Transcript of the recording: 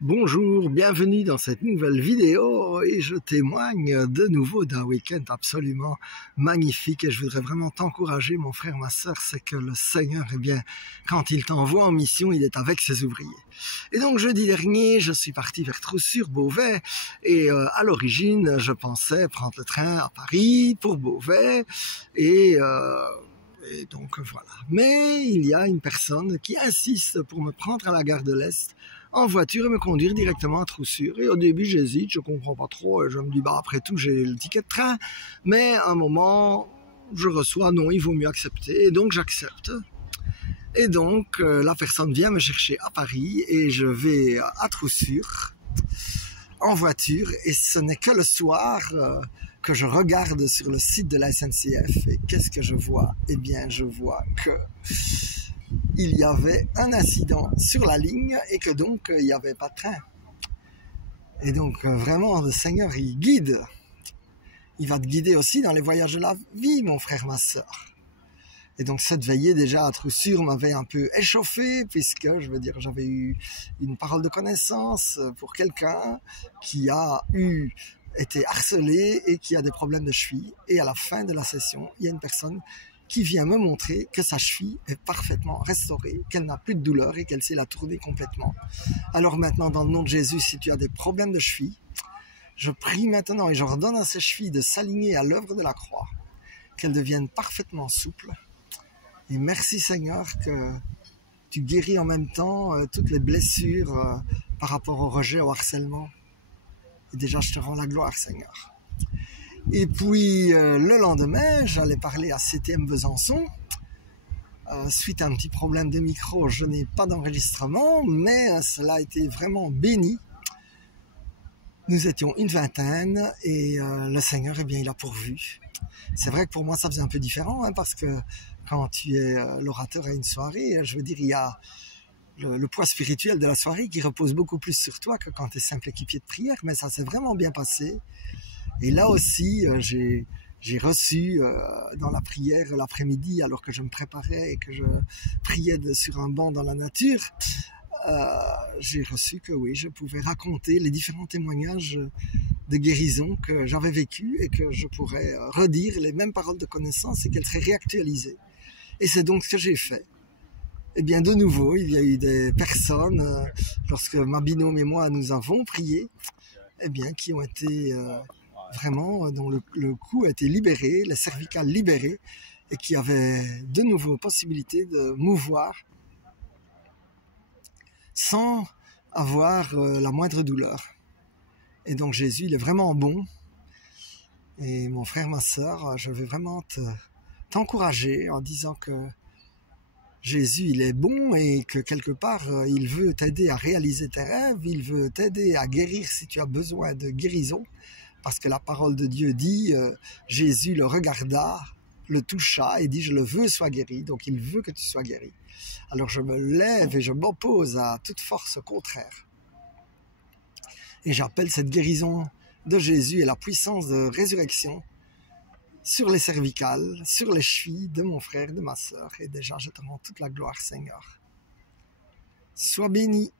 Bonjour, bienvenue dans cette nouvelle vidéo et je témoigne de nouveau d'un week-end absolument magnifique et je voudrais vraiment t'encourager mon frère, ma sœur, c'est que le Seigneur, quand il t'envoie en mission, il est avec ses ouvriers. Et donc jeudi dernier, je suis parti vers Troussure-Beauvais et à l'origine, je pensais prendre le train à Paris pour Beauvais et donc voilà. Mais il y a une personne qui insiste pour me prendre à la gare de l'Est en voiture et me conduire directement à Troussure. Et au début, j'hésite, je comprends pas trop. Et je me dis, après tout, j'ai le ticket de train. Mais à un moment, je reçois, non, il vaut mieux accepter. Et donc, j'accepte. Et donc, la personne vient me chercher à Paris et je vais à Troussure en voiture. Et ce n'est que le soir que je regarde sur le site de la SNCF. Et qu'est-ce que je vois? Eh bien, je vois que il y avait un incident sur la ligne et que donc il n'y avait pas de train. Et donc vraiment le Seigneur il guide. Il va te guider aussi dans les voyages de la vie, mon frère, ma sœur. Et donc cette veillée déjà à Troussure m'avait un peu échauffé puisque j'avais eu une parole de connaissance pour quelqu'un qui a été harcelé et qui a des problèmes de cheville. Et à la fin de la session, il y a une personne qui vient me montrer que sa cheville est parfaitement restaurée, qu'elle n'a plus de douleur et qu'elle sait la tourner complètement. Alors maintenant, dans le nom de Jésus, si tu as des problèmes de cheville, je prie maintenant et j'ordonne à ces chevilles de s'aligner à l'œuvre de la croix, qu'elles deviennent parfaitement souples. Et merci Seigneur que tu guéris en même temps toutes les blessures par rapport au rejet, au harcèlement. Et déjà, je te rends la gloire, Seigneur. Et puis, le lendemain, j'allais parler à CTM Besançon. Suite à un petit problème de micro, je n'ai pas d'enregistrement, mais cela a été vraiment béni. Nous étions une vingtaine et le Seigneur, il a pourvu. C'est vrai que pour moi, ça faisait un peu différent, parce que quand tu es l'orateur à une soirée, il y a le poids spirituel de la soirée qui repose beaucoup plus sur toi que quand tu es simple équipier de prière, mais ça s'est vraiment bien passé. Et là aussi, j'ai reçu dans la prière l'après-midi, alors que je me préparais et que je priais sur un banc dans la nature, j'ai reçu que oui, je pouvais raconter les différents témoignages de guérison que j'avais vécu et que je pourrais redire les mêmes paroles de connaissance et qu'elles seraient réactualisées. Et c'est donc ce que j'ai fait. Eh bien, de nouveau, il y a eu des personnes, lorsque ma binôme et moi, nous avons prié, qui ont été vraiment, dont le cou a été libéré, les cervicales libérées, et qui avaient de nouveau possibilité de mouvoir sans avoir la moindre douleur. Et donc Jésus, il est vraiment bon. Et mon frère, ma sœur, je veux vraiment t'encourager en disant que Jésus, il est bon et que quelque part, il veut t'aider à réaliser tes rêves, il veut t'aider à guérir si tu as besoin de guérison. Parce que la parole de Dieu dit, Jésus le regarda, le toucha et dit, je le veux, sois guéri. Donc il veut que tu sois guéri. Alors je me lève et je m'oppose à toute force contraire. Et j'appelle cette guérison de Jésus et la puissance de résurrection sur les cervicales, sur les chevilles de mon frère, de ma sœur. Et déjà, je te rends toute la gloire, Seigneur. Sois béni.